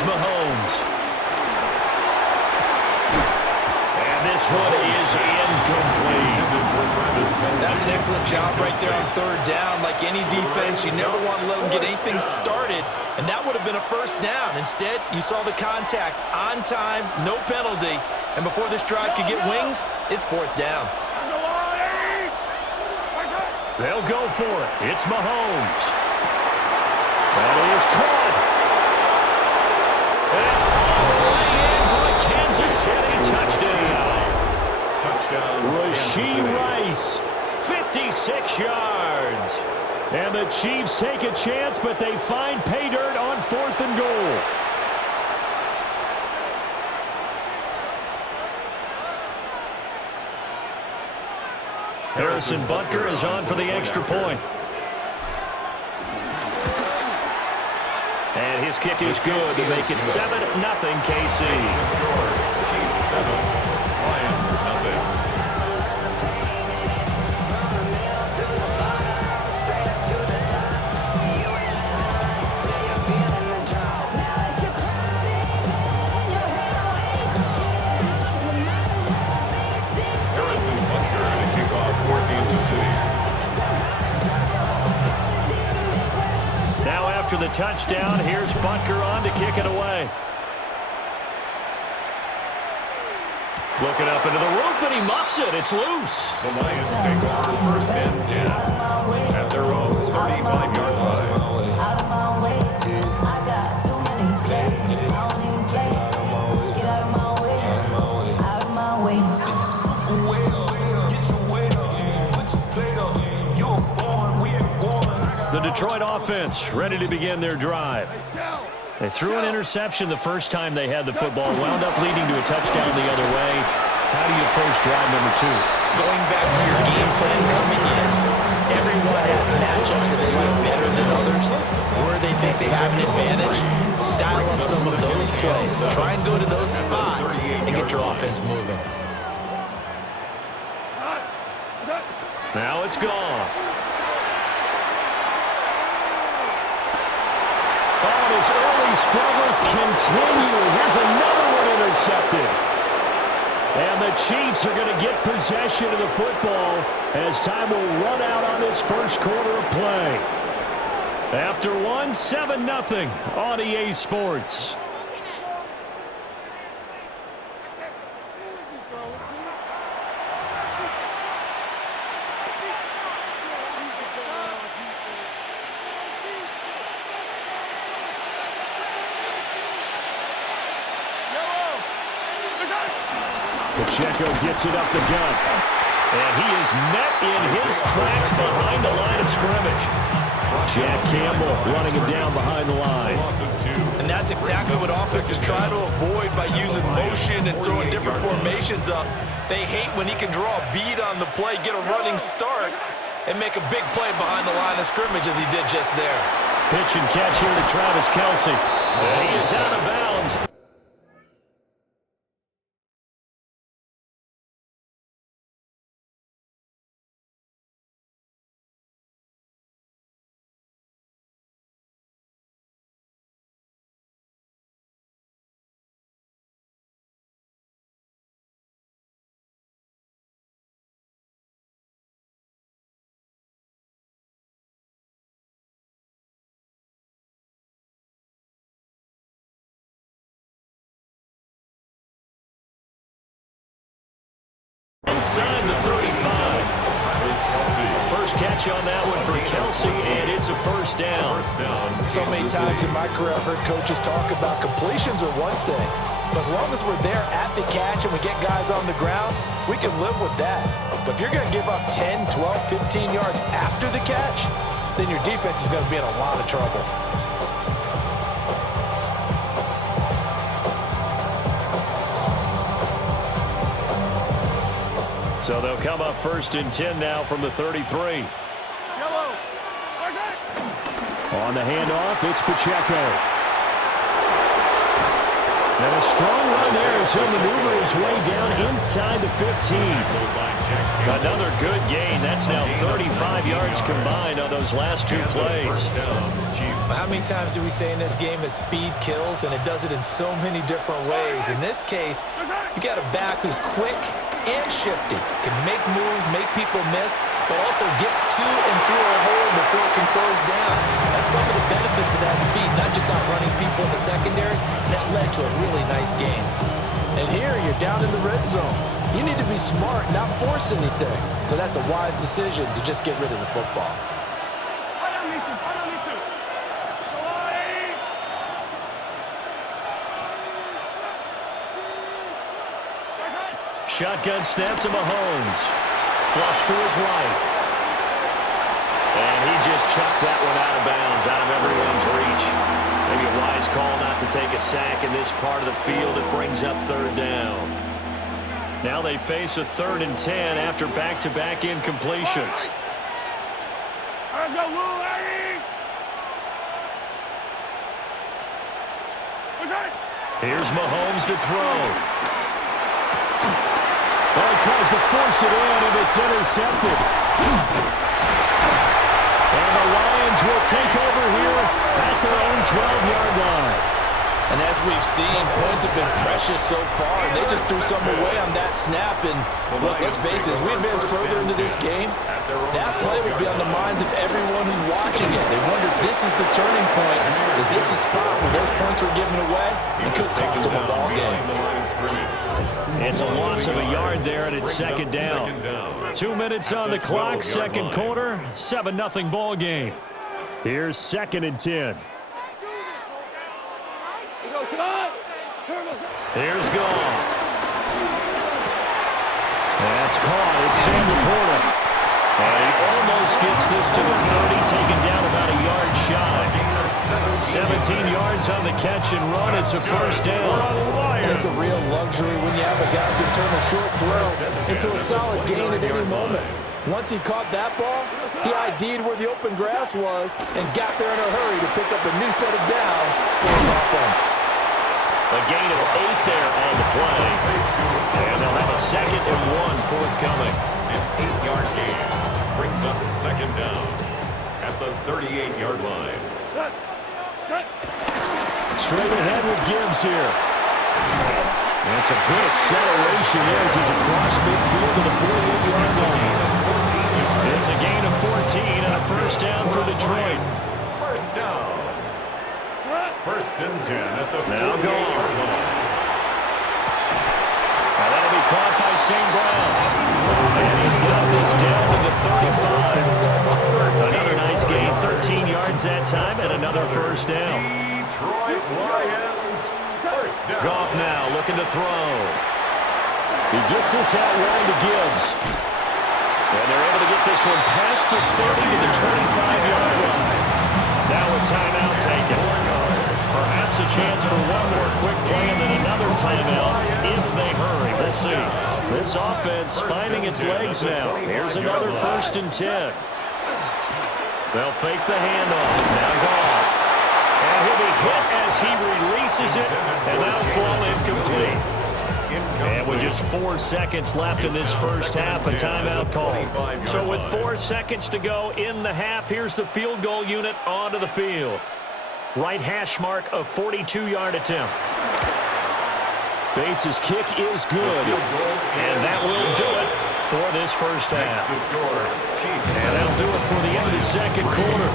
Here's Mahomes. And this one is incomplete. That's an excellent job right there on third down. Like any defense, you never want to let them get anything started, and that would have been a first down. Instead, you saw the contact on time, no penalty, and before this drive could get wings, it's fourth down. They'll go for it. It's Mahomes. That is caught. And all the way in for a Kansas City touchdown. Rashee Rice, 56 yards. And the Chiefs take a chance, but they find pay dirt on 4th and goal. Harrison Butker is on for the extra point. And his kick is good to make it 7-0 KC. Chiefs 7, Lions nothing. After the touchdown, here's Butker on to kick it away. Looking up into the roof, and he muffs it. It's loose. The Lions take over 1st and 10 at their own 35-yard line. The Detroit offense ready to begin their drive. They threw an interception the first time they had the football, wound up leading to a touchdown the other way. How do you approach drive number 2? Going back to your game plan coming in, everyone has matchups that they like better than others, where they think they have an advantage. Dial up some of those plays. Try and go to those spots and get your offense moving. Now it's gone. Oh, his early struggles continue. Here's another one intercepted. And the Chiefs are going to get possession of the football as time will run out on this first quarter of play. After one, 7-0 on EA Sports. Pacheco gets it up the gut. And he is met in his tracks behind the line of scrimmage. Jack Campbell running him down behind the line. And that's exactly what offenses try to avoid by using motion and throwing different formations up. They hate when he can draw a bead on the play, get a running start, and make a big play behind the line of scrimmage as he did just there. Pitch and catch here to Travis Kelce. And he is out of bounds. Inside the 35. First catch on that one for Kelce, and it's a first down. So many times in my career, I've heard coaches talk about completions are one thing, but as long as we're there at the catch and we get guys on the ground, we can live with that. But if you're going to give up 10, 12, 15 yards after the catch, then your defense is going to be in a lot of trouble. So they'll come up 1st and 10 now from the 33. On the handoff, it's Pacheco. And a strong run there as he'll maneuver his way down inside the 15. Another good gain. That's now 35 yards combined on those last two plays. How many times do we say in this game that speed kills, and it does it in so many different ways? In this case, you got a back who's quick and shifty, can make moves, make people miss, but also gets to and through a hole before it can close down. That's some of the benefits of that speed, not just outrunning people in the secondary. That led to a really nice game. And here you're down in the red zone. You need to be smart, not force anything. So that's a wise decision to just get rid of the football. Shotgun snap to Mahomes. Flush to his right. And he just chucked that one out of bounds, out of everyone's reach. Maybe a wise call not to take a sack in this part of the field. It brings up third down. Now they face a 3rd and 10 after back-to-back incompletions. Here's Mahomes to throw. Well, he tries to force it in, and it's intercepted. And the Lions will take over here at their own 12-yard line. And as we've seen, points have been precious so far. And they just threw something away on that snap. And look, let's face it, as we advance further into this game, that play will be on the minds of everyone who's watching it. They wonder, this is the turning point. Is this the spot where those points were given away? It could cost them a ball game. It's a loss of a yard there, and it's second down. 2 minutes on the clock, second quarter, 7-0 ball game. Here's 2nd and 10. Here's Goff. That's caught. It's Sam Laporta. And he almost gets this to the 30, taken down about a yard shy. 17 yards on the catch and run. It's a first down. And it's a real luxury when you have a guy who can turn a short throw into a solid gain at any moment. Once he caught that ball, he ID'd where the open grass was and got there in a hurry to pick up a new set of downs for his offense. A gain of 8 there on the play. And they'll have a 2nd and 1 forthcoming. An 8-yard gain brings up second down at the 38-yard line. Straight ahead with Gibbs here. That's a good acceleration as he's across midfield to the 48-yard line. It's a gain of 14 and a first down for Detroit. First down. 1st and 10 at the 48-yard Now line. Now that'll be caught by St. Brown. And he's got this down to the 35. Another nice gain, 13 yards that time, and another first down. Detroit Lions, first down. Goff now looking to throw. He gets this out wide to Gibbs. And they're able to get this one past the 30 to the 25-yard line. Now a timeout taken. Perhaps a chance for one more quick play and then another timeout if they hurry. We'll see. This offense finding its legs now. Here's another 1st and 10. They'll fake the handoff. Now Goff. And he'll be hit as he releases it, and that'll fall incomplete. And with just 4 seconds left in this first half, a timeout call. So with 4 seconds to go in the half, here's the field goal unit onto the field. Right hash mark, a 42-yard attempt. Bates' kick is good. And that will do it for this first half. And that'll do it for the end of the second quarter.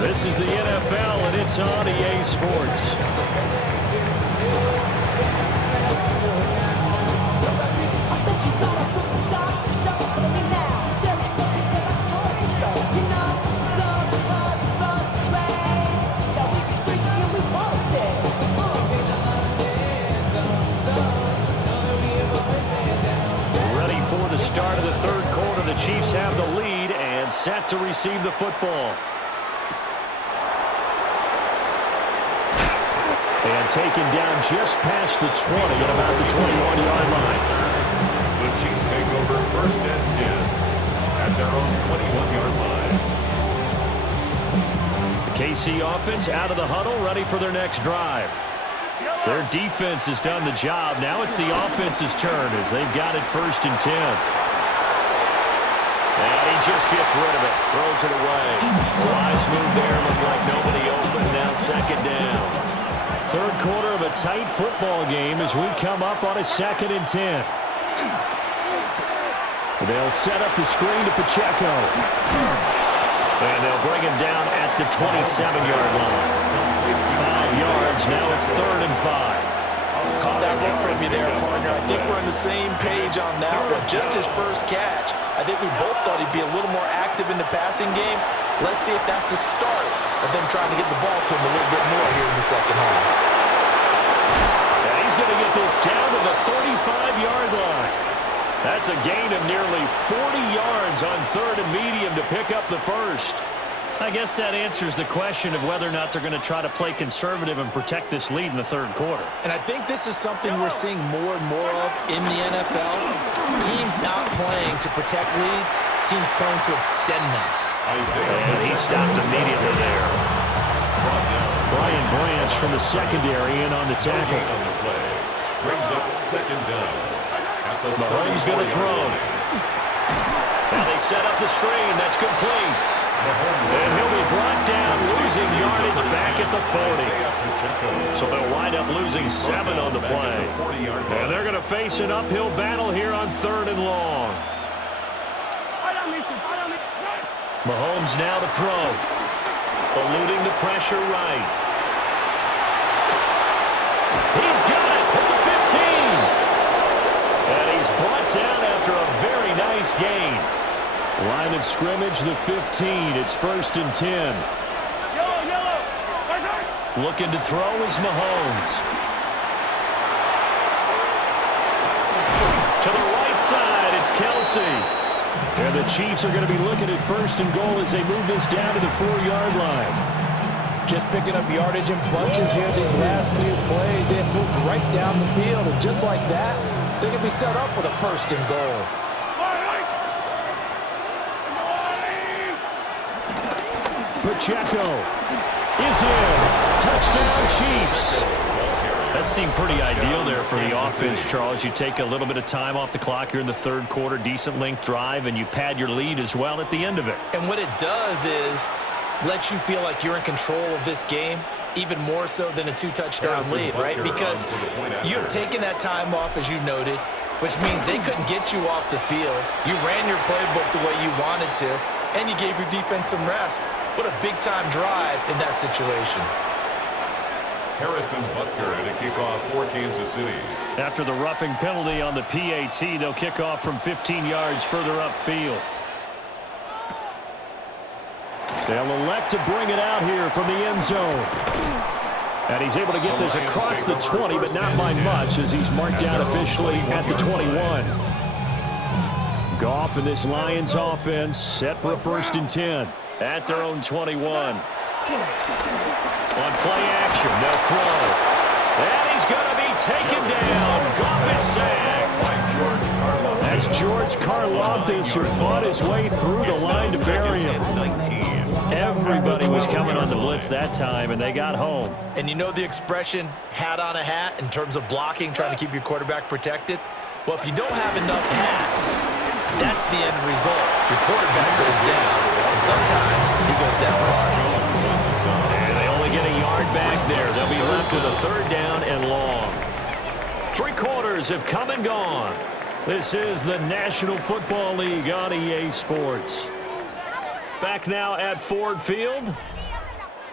This is the NFL, and it's on EA Sports. The start of the third quarter, the Chiefs have the lead and set to receive the football. And taken down just past the 20 at about the 21-yard line. The Chiefs take over 1st and 10 at their own 21-yard line. The KC offense out of the huddle, ready for their next drive. Their defense has done the job. Now it's the offense's turn as they've got it 1st and 10. And he just gets rid of it. Throws it away. Wise move there. Looked like nobody open. Now second down. Third quarter of a tight football game as we come up on a 2nd and 10. They'll set up the screen to Pacheco. And they'll bring him down at the 27-yard line. 5 yards. Now it's 3rd and 5. Caught that look from you there, partner. I think we're on the same page on that one. Just his first catch. I think we both thought he'd be a little more active in the passing game. Let's see if that's the start of them trying to get the ball to him a little bit more here in the second half. And he's going to get this down to the 35-yard line. That's a gain of nearly 40 yards on 3rd and medium to pick up the first. I guess that answers the question of whether or not they're going to try to play conservative and protect this lead in the 3rd quarter. And I think this is something we're seeing more and more of in the NFL. Teams not playing to protect leads, teams playing to extend them. And he stopped immediately there. Brian Branch from the secondary in on the tackle. Brings up 2nd down. Mahomes going to throw. And they set up the screen. That's complete. And he'll be brought down, losing yardage back at the 40. So they'll wind up losing 7 on the play. And they're going to face an uphill battle here on 3rd and long. Mahomes now to throw. Eluding the pressure right. He's got it at the 15. And he's brought down after a very nice gain. Line of scrimmage, the 15. It's 1st and 10. Looking to throw is Mahomes. To the right side, it's Kelsey. And the Chiefs are going to be looking at 1st and goal as they move this down to the 4-yard line. Just picking up yardage in bunches here these last few plays. They have moved right down the field, and just like that, they can be set up with a 1st and goal. Pacheco is in. Touchdown, Chiefs. That seemed pretty ideal there for the offense, Charles. You take a little bit of time off the clock here in the 3rd quarter, decent length drive, and you pad your lead as well at the end of it. And what it does is let you feel like you're in control of this game, even more so than a 2-touchdown lead, right? Because you have taken that time off, as you noted, which means they couldn't get you off the field. You ran your playbook the way you wanted to, and you gave your defense some rest. What a big-time drive in that situation. Harrison Butker at a kickoff for Kansas City. After the roughing penalty on the PAT, they'll kick off from 15 yards further upfield. They'll elect to bring it out here from the end zone. And he's able to get this across the 20, but not by much as he's marked down officially at the 21. Goff and this Lions offense set for a 1st and 10 at their own 21. On play action, they'll throw. And he's going to be taken down. Goff is sacked. That's George Karlaftis who fought his way through the line to bury him. Everybody was coming on the blitz that time, and they got home. And you know the expression, hat on a hat, in terms of blocking, trying to keep your quarterback protected? Well, if you don't have enough hats, that's the end result. Your quarterback goes down, and sometimes he goes down hard. And they only get a yard back there. They'll be left with a 3rd down and long. 3 quarters have come and gone. This is the National Football League on EA Sports. Back now at Ford Field.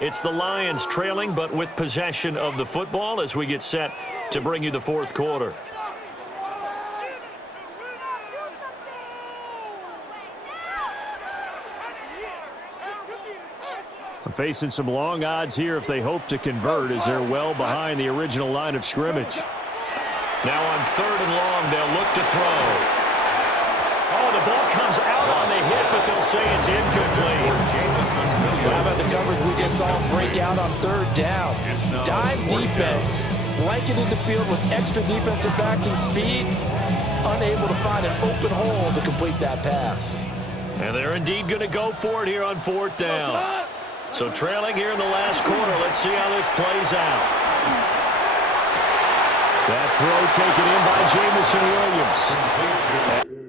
It's the Lions trailing, but with possession of the football as we get set to bring you the 4th quarter. Facing some long odds here if they hope to convert as they're well behind the original line of scrimmage. Now on 3rd and long, they'll look to throw. Oh, the ball comes out on the hit, but they'll say it's incomplete. How about the coverage we just saw break out on 3rd down? Dime defense, blanketed the field with extra defensive backs and speed, unable to find an open hole to complete that pass. And they're indeed going to go for it here on 4th down. So trailing here in the last quarter, let's see how this plays out. That throw taken in by Jamison Williams.